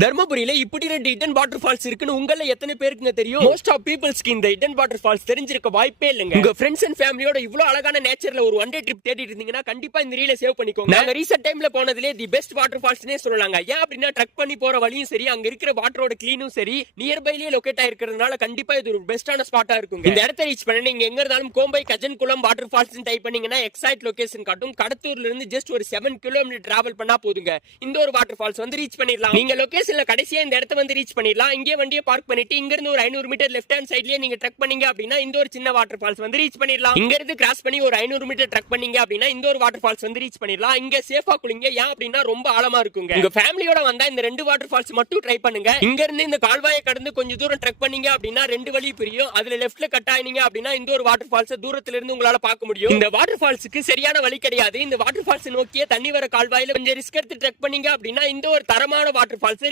தர்மபுரியில இப்படி ரெண்டு hidden water falls இருக்குன்னு உங்கள எத்தனை பேருக்குங்க தெரியும்? மோஸ்ட் ஆஃப் பீப்பிள்ஸ்க்கு இந்த ஹிடன் வாட்டர் ஃபால்ஸ் தெரிஞ்சிருக்க வாய்ப்பே இல்லங்க. உங்க ஃப்ரெண்ட்ஸ் அண்ட் ஃபேமிலியோட இவ்வளவு அழகான நேச்சர்ல ஒரு ஒன் டே ட்ரிப் தேடிட்டு இருந்தீங்கன்னா கண்டிப்பா இந்த ரீல சேவ் பண்ணிக்கோங்க. நாங்க ரீசெண்ட் டைம்ல போனதுல தி பெஸ்ட் வாட்டர் ஃபால்ஸ்னே சொல்லலாங்க. ஏன் அப்படின்னா ட்ரக் பண்ணி போற வழியும் சரி, அங்க இருக்கிற வாட்டரோட கிளீனும் சரி, நியர்பைலயே லொகேட் ஆயிருக்கிறதுனால கண்டிப்பா இது ஒரு பெஸ்டான ஸ்பாட்டா இருக்குங்க. இந்த இடத்தை ரீச் பண்ண நீங்க எங்க இருந்தாலும் கோம்பை கஜன்குளம் வாட்டர் ஃபால்ஸ் டைப் பண்ணீங்கன்னா எக்ஸாக்ட் லொகேஷன் காட்டும். கடத்தூர்ல இருந்து ஜஸ்ட் ஒரு 7 கிலோமீட்டர் டிராவல் பண்ணா போதுங்க இந்த ஒரு வாட்டர் ஃபால்ஸ் வந்து ரீச் பண்ணிடலாம். நீங்க லொகேஷன்ல கடைசியா இந்த இடத்தை வந்து ரீச் பண்ணிடலாம். இங்கே வண்டியை பார்க் பண்ணிட்டு இங்க இருந்து ஒரு 500 மீட்டர் லெஃப்ட் ஹேண்ட் சைட்லயே நீங்க ட்ரக் பண்ணீங்க அப்படின்னா இந்த ஒரு சின்ன வாட்டர் ஃபால்ஸ் வந்து ரீச் பண்ணிடலாம். இங்க இருந்து கிராஸ் பண்ணி ஒரு 500 மீட்டர் ட்ரக் பண்ணீங்க அப்படின்னா இந்த ஒரு வாட்டர் ஃபால்ஸ் வந்து ரீச் பண்ணிடலாம். இங்க சேஃபா குளிங்க. ஏன் அப்படின்னா ரொம்ப ஆழமா இருக்குங்க. உங்க ஃபேமிலியோட வந்தா இந்த ரெண்டு வாட்டர் ஃபால்ஸ் மட்டும் ட்ரை பண்ணுங்க. இங்க இருந்து இந்த கால்வாயை கடந்து கொஞ்சம் தூரம் ட்ரக் பண்ணீங்க அப்படின்னா ரெண்டு வழி பிரியும். அதுல லெஃப்ட்ல கட் ஆயினீங்க அப்படின்னா இந்த ஒரு வாட்டர் ஃபால்ஸ் தூரத்துல இருந்து உங்களால பார்க்க முடியும். இந்த வாட்டர் ஃபால்ஸ்க்கு சரியான வழி கிடையாது. இந்த வாட்டர் ஃபால்ஸ் நோக்கிய தண்ணி வர கால்வாயில கொஞ்சம் ரிஸ்க் எடுத்து ட்ரக் பண்ணீங்க அப்படின்னா இந்த ஒரு தரமான வாட்டர் ஃபால்ஸ்